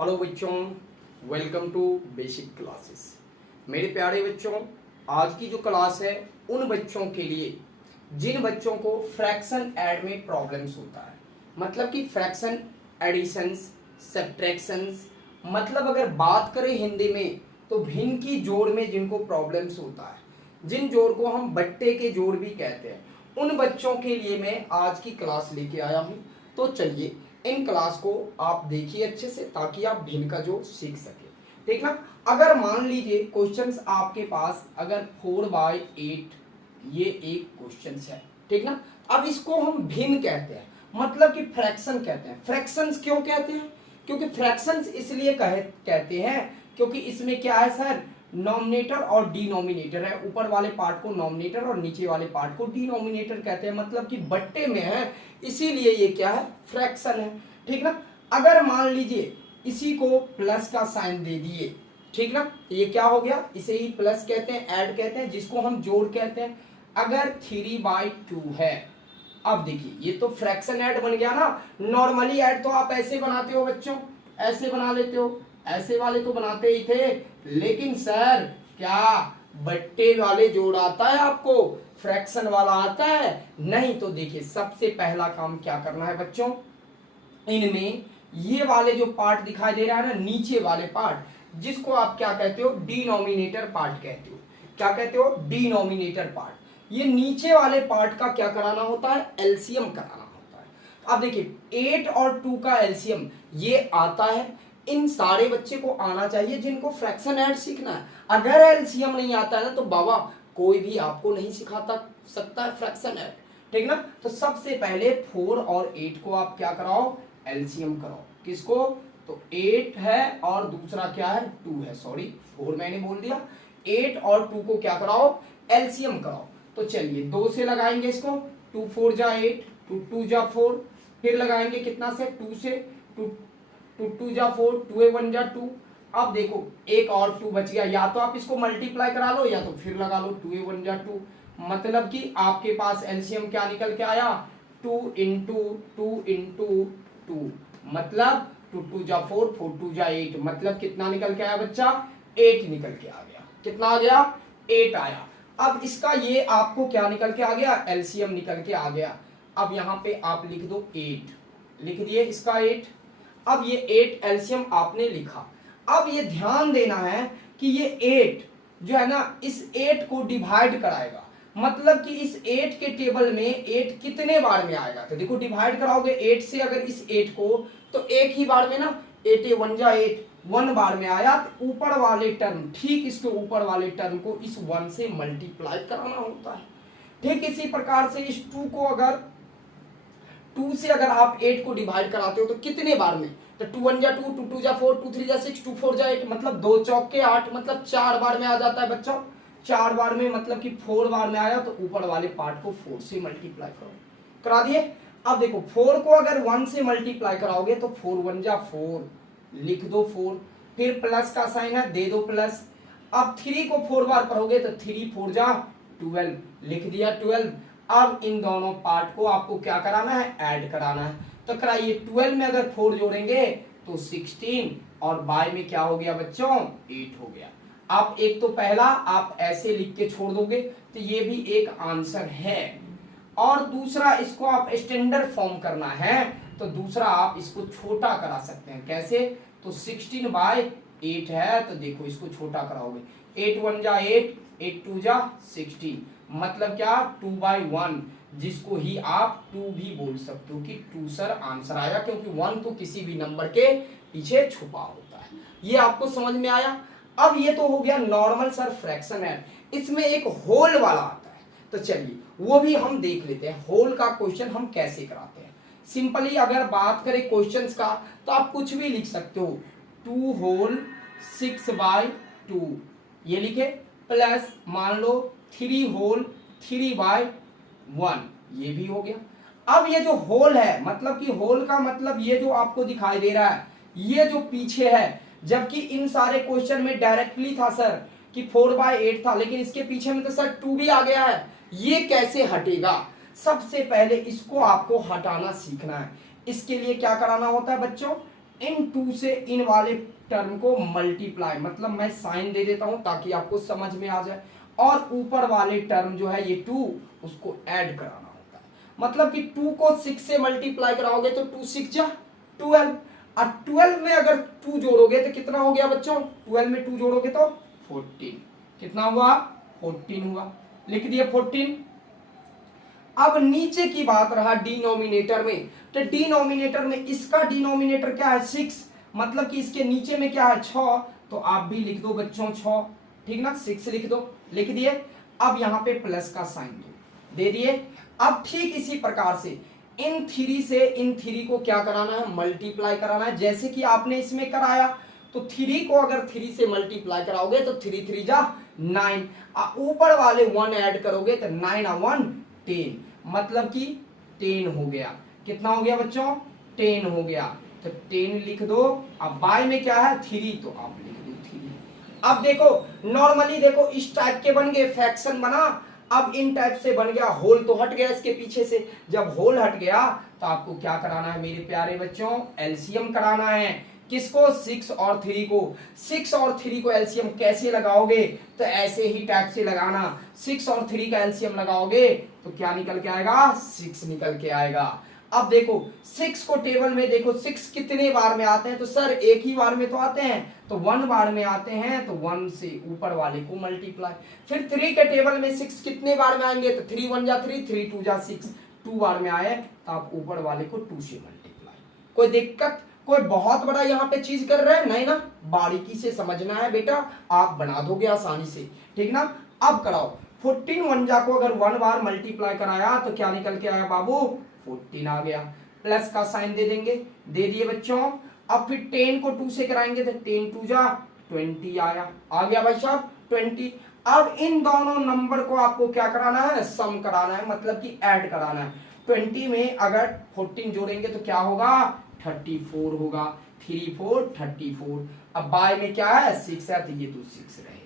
Hello बच्चों, welcome to basic classes. मेरे प्यारे बच्चों, आज की जो क्लास है उन बच्चों के लिए जिन बच्चों को फ्रैक्शन ऐड में प्रॉब्लम्स होता है। मतलब कि फ्रैक्शन एडिशंस, सब्ट्रैक्शंस, मतलब अगर बात करें हिंदी में तो भिन्न की जोड़ में जिनको प्रॉब्लम्स होता है, जिन जोड़ को हम बट्टे के जोड़ भी कहते हैं, उन बच्चों के लिए मैं आज की क्लास लेके आया हूँ। तो चलिए इन क्लास को आप देखिए अच्छे से, ताकि आप भिन्न का जोड़ सीख सके। ठीक ना। अगर मान लीजिए क्वेश्चंस आपके पास अगर 4/8 ये एक क्वेश्चन है, ठीक ना। अब इसको हम भिन्न कहते हैं, मतलब कि फ्रैक्शन कहते हैं। फ्रैक्शंस क्यों कहते हैं? क्योंकि फ्रैक्शंस इसलिए कहते हैं क्योंकि इसमें क्या है सर, नॉमिनेटर और डिनोमिनेटर है। ऊपर वाले पार्ट को नॉमिनेटर और नीचे वाले पार्ट को डिनोमिनेटर कहते हैं, मतलब कि बट्टे में है, इसीलिए ये क्या है, फ्रैक्शन है। ठीक ना। अगर मान लीजिए इसी को प्लस का साइन दे दिए, ठीक ना, ये क्या हो गया, इसे ही प्लस कहते हैं, ऐड कहते हैं, जिसको हम जोड़ कहते हैं। अगर 3/2 है, अब देखिए ये तो फ्रैक्शन ऐड बन गया ना। नॉर्मली ऐड तो आप ऐसे बनाते हो बच्चों, ऐसे बना लेते हो, ऐसे वाले तो बनाते ही थे, लेकिन सर क्या बट्टे वाले जोड़ आता है आपको, फ्रैक्शन वाला आता है? नहीं। तो देखिए सबसे पहला काम क्या करना है बच्चों, इनमें ये वाले जो पार्ट दिखाई दे रहा है ना, नीचे वाले पार्ट, जिसको आप क्या कहते हो, डिनोमिनेटर पार्ट कहते हो। क्या कहते हो? Denominator part. ये नीचे वाले पार्ट का क्या कराना होता है, एलसीएम कराना होता है। अब देखिए 8 और 2 का एलसीएम ये आता है, इन सारे बच्चे को आना चाहिए जिनको फ्रैक्शन ऐड सीखना है। अगर एलसीएम नहीं आता है ना, तो बाबा कोई भी आपको नहीं सिखाता सकता है फ्रैक्शन ऐड। ठीक ना। तो सबसे पहले 4 और 8 को आप क्या कराओ, एलसीएम कराओ। किसको? तो 8 है और दूसरा क्या है, 2 है, सॉरी 4 मैंने बोल दिया। 8 और 2 को क्या कराओ, एलसीएम कराओ। तो चलिए 2 से लगाएंगे इसको, 2 4 जा 8, 2 2 जा 4, फिर लगाएंगे कितना से, 2 से, 2 2 2 जा 4, 2 1 जा 2। अब देखो एक और 2 बच गया, या तो आप इसको मल्टीप्लाई करा लो या तो फिर लगा लो, 2 1 जा 2। मतलब कि आपके पास एलसीएम क्या निकल के आया, 2 इंटू 2 इंटू 2, मतलब 2 2 जा 4, 4 2 जा 8, मतलब कितना निकल के आया बच्चा, 8 निकल के आ गया। कितना आ गया, 8 आया। अब इसका ये आपको क्या निकल के आ गया, एलसीएम निकल के आ गया। अब यहां पे आप लिख दो 8, लिख दिए इसका 8। अब ये 8 एलसीएम आपने लिखा। अब ये ध्यान देना है कि ये 8 जो है ना, इस 8 को डिवाइड कराएगा, मतलब कि इस 8 के टेबल में 8 कितने बार में आएगा। तो देखो डिवाइड कराओगे 8 से अगर इस 8 को, तो एक ही बार में ना, 8 1 जा 8, 1 बार में आया, तो ऊपर वाले टर्म, ठीक इसके ऊपर वाले टर्म को इस 1 से मल्टीप्लाई कराना होता है। ठीक इसी प्रकार से इस 2 को अगर 2 से अगर आप 8 को डिवाइड कराते हो तो कितने बार में, तो 2 1 जा 2, 2 2 जा 4, 2 3 जा 6, 2 4 जा 8, मतलब 2 चौके 8, मतलब 4 बार में आ जाता है बच्चों। 4 बार में मतलब कि 4 बार में आया, तो ऊपर वाले पार्ट को 4 से मल्टीप्लाई करो, करा दिए। अब देखो 4 को अगर 1 से मल्टीप्लाई कराओगे तो 4 1 जा 4, लिख दो 4, फिर प्लस का साइन है, दे दो प्लस। अब 3 को 4 बार पढ़ोगे तो 3 4 जा 12, लिख दिया 12। अब इन दोनों पार्ट को आपको क्या कराना है, ऐड कराना है। तो कराइए, 12 में अगर 4 जोड़ेंगे तो 16, और बाय में क्या हो गया बच्चों, 8 हो गया। आप एक तो पहला आप ऐसे लिख के छोड़ दोगे तो ये भी एक आंसर है, और दूसरा इसको आप स्टैंडर्ड फॉर्म करना है तो दूसरा आप इसको छोटा करा सकते हैं। कैसे? तो 16/8 है, तो देखो इसको छोटा कराओगे, 8 1 जा 8, 8 2 जा 16, मतलब क्या, 2/1, जिसको ही आप 2 भी बोल सकते हो कि 2 सर आंसर आया, क्योंकि 1 तो किसी भी नंबर के पीछे छुपा होता है। ये आपको समझ में आया। अब ये तो हो गया नॉर्मल सर फ्रैक्शन है, इसमें एक होल वाला आता है, तो चलिए वो भी हम देख लेते हैं, होल का क्वेश्चन हम कैसे कराते हैं। सिंपली अगर बात करें क्वेश्चंस का, तो आप कुछ भी लिख सकते हो, 2 होल 6/2 ये लिखे, प्लस मान लो 3 होल 3/1, ये भी हो गया। अब ये जो होल है, मतलब कि होल का मतलब ये जो आपको दिखाई दे रहा है, ये जो पीछे है, जबकि इन सारे क्वेश्चन में डायरेक्टली था सर कि 4/8 था, लेकिन इसके पीछे में तो सर 2 भी आ गया है, ये कैसे हटेगा। सबसे पहले इसको आपको हटाना सीखना है। इसके लिए क्या कराना होता है बच्चों, इन टू से इन वाले टर्म को मल्टीप्लाई, मतलब मैं साइन दे देता हूं ताकि आपको समझ में आ जाए, और ऊपर वाले टर्म जो है ये 2 उसको ऐड कराना होता है। मतलब कि 2 को 6 से मल्टीप्लाई कराओगे तो 2 6 जा 12, और 12 में अगर 2 जोड़ोगे तो कितना हो गया बच्चों, 12 में 2 जोड़ोगे तो 14, कितना हुआ 14 हुआ, लिख दिए 14। अब नीचे की बात रहा डिनोमिनेटर में, तो डिनोमिनेटर में इसका डिनोमिनेटर क्या है 6, मतलब कि इसके नीचे में क्या है 6, तो आप भी लिख दो बच्चों 6, ठीक ना, 6 लिख दो, लिख दिए। अब यहां पे प्लस का साइन दो, दे दिए। अब ठीक इसी प्रकार से इन 3 से इन 3 को क्या कराना है, मल्टीप्लाई कराना है, जैसे कि आपने इसमें कराया। तो 3 को अगर 3 से मल्टीप्लाई कराओगे तो 3 3 जा 9, ऊपर वाले 1 ऐड करोगे तो 9 और 1 10, मतलब कि 10 हो गया। कितना हो गया बच्चों, 10 हो गया, तो 10 लिख दो। अब बाय में क्या है 3, तो आप लिख दो 3। अब देखो नॉर्मली देखो इस टाइप के बन गए, फ्रैक्शन बना, अब इन टाइप से बन गया, होल तो हट गया इसके पीछे से। जब होल हट गया तो आपको क्या कराना है मेरे प्यारे बच्चों, एलसीएम कराना है। किसको, 6 और 3 को। 6 और 3 को एलसीएम कैसे लगाओगे, तो ऐसे ही टाइप से लगाना। 6 और 3 का एलसीएम लगाओगे तो क्या निकल के आएगा, 6 निकल के आएगा। अब देखो 6 को टेबल में देखो 6 कितने बार में आते हैं, तो सर एक ही बार में तो आते हैं, तो 1 बार में आते हैं, तो 1 से ऊपर वाले को मल्टीप्लाई। फिर 3 के टेबल में 6 कितने बार में आएंगे, तो 3 1 जा 3, 3 2 जा 6, 2 बार में आए तो आप ऊपर वाले को 2 से मल्टीप्लाई। कोई दिक्कत, कोई बहुत बड़ा यहाँ पे चीज कर रहे हैं नहीं ना, बारीकी से समझना है बेटा, आप बना दोगे आसानी से, ठीक ना। अब कराओ 14 1 जा को अगर 1 बार मल्टीप्लाई कराया तो क्या निकल के आया बाबू, 14 आ गया। प्लस का साइन दे देंगे, दे दिए बच्चों। अब फिर 10 को 2 से कराएंगे तो 10 2 जा 20 आया, आ गया भाई साहब 20। अब इन दोनों नंबर को आपको क्या कराना है, सम कराना है, मतलब कि ऐड कराना है। 20 में अगर 14 जोड़ेंगे तो क्या होगा, 34 होगा, 3 4 34। अब बाय में क्या है 6 है, तो ये तो 6 रहेगा।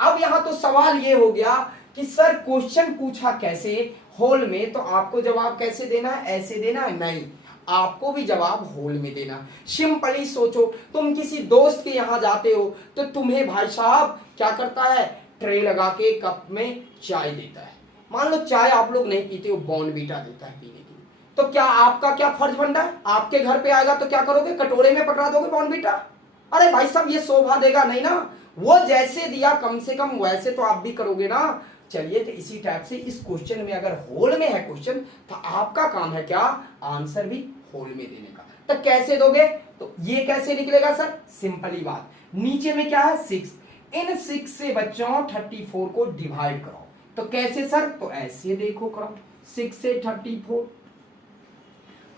अब यहां तो सवाल ये हो गया कि सर क्वेश्चन पूछा कैसे होल में, तो आपको जवाब कैसे देना है, ऐसे देना है, नहीं आपको भी जवाब होल में देना। सिंपली सोचो, तुम किसी दोस्त के यहां जाते हो तो तुम्हें भाई साहब क्या करता है, ट्रे लगा के कप में चाय देता है। मान लो चाय आप लोग नहीं पीते हो, बॉर्नवीटा देता है पीने के लिए, तो क्या आपका क्या फर्ज बन रहा है, आपके घर पे आएगा तो क्या करोगे, कटोरे में पकड़ा दोगे बॉर्नवीटा? अरे भाई साहब ये शोभा देगा नहीं ना, वो जैसे दिया कम से कम वैसे तो आप भी करोगे ना। चलिए तो इसी टाइप से इस क्वेश्चन में अगर होल में है क्वेश्चन, तो आपका काम है क्या, आंसर भी होल में देने का। तो कैसे दोगे, तो ये कैसे निकलेगा सर, सिंपली बात, नीचे में क्या है 6, इन 6 से बच्चों 34 को डिवाइड करो। तो कैसे सर, तो ऐसे देखो करो, 6 से 34।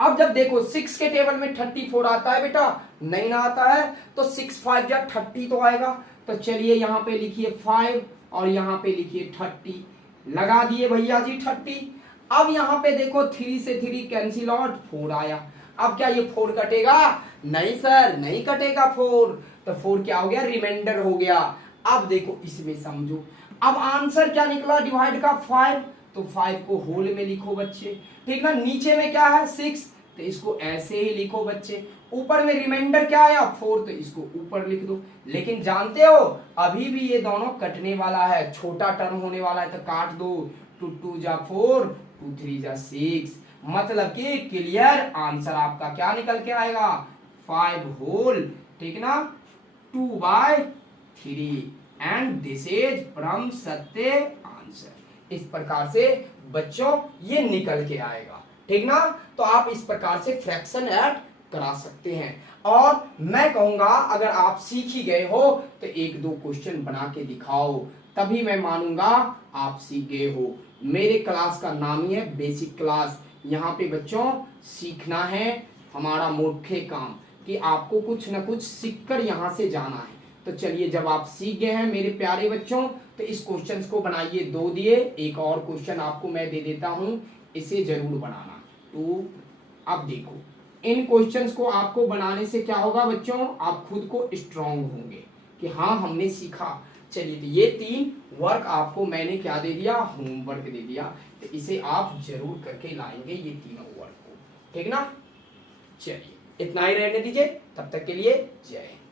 अब जब देखो 6 के टेबल में 34 आता है बेटा, नहीं ना आता है, तो 6 5 या 30 तो आएगा। तो चलिए यहाँ पे लिखिए 5 और यहाँ पे लिखिए 30, लगा दिए भैया जी 30। अब यहाँ पे देखो 3 से 3 कैंसिल आउट, 4 आया। अब क्या ये 4 कटेगा, नहीं सर नहीं कटेगा 4, तो 4 क्या हो गया, रिमाइंडर हो गया। अब देखो इसमें समझो, अब आंसर क्या निकला डिवाइड का 5, तो 5 को होल में लिखो बच्चे, ठीक ना। नीचे में क्या है 6, तो इसको ऐसे ही लिखो बच्चे। ऊपर में रिमाइंडर क्या आया 4, तो इसको ऊपर लिख दो। लेकिन जानते हो अभी भी ये दोनों कटने वाला है, छोटा टर्म होने वाला है, तो काट दो, 2 2 जा 4, 2 3 जा 6, मतलब कि क्लियर आंसर आपका क्या निकल के आएगा, 5 होल, ठीक ना, 2/3 एंड दिस इज फ्रॉम सत्य आंसर। इस प्रकार से बच्चों ये निकल के आएगा, ठीक ना। तो आप इस प्रकार से फ्रैक्शन ऐड करा सकते हैं। और मैं कहूंगा अगर आप सीख ही गए हो तो 1 2 क्वेश्चन बना के दिखाओ, तभी मैं मानूंगा आप सीख गए हो। मेरे क्लास का नाम ही है बेसिक क्लास। यहाँ पे बच्चों सीखना है, हमारा मुख्य काम कि आपको कुछ न कुछ सीखकर यहाँ से जाना है। तो चलिए जब आप सीख गए हैं मेरे प्यारे बच्चों, तो इस क्वेश्चन को बनाइए, 2 दिए, एक और क्वेश्चन आपको मैं दे देता हूं, इसे जरूर बनाना। तो अब देखो इन क्वेश्चंस को आपको बनाने से क्या होगा बच्चों, आप खुद को स्ट्रांग होंगे कि हाँ हमने सीखा। चलिए तो ये 3 वर्क आपको मैंने क्या दे दिया, होमवर्क दे दिया, तो इसे आप जरूर करके लाएंगे ये तीनों वर्क को, ठीक ना। चलिए इतना ही रहने दीजिए, तब तक के लिए जय हिंद।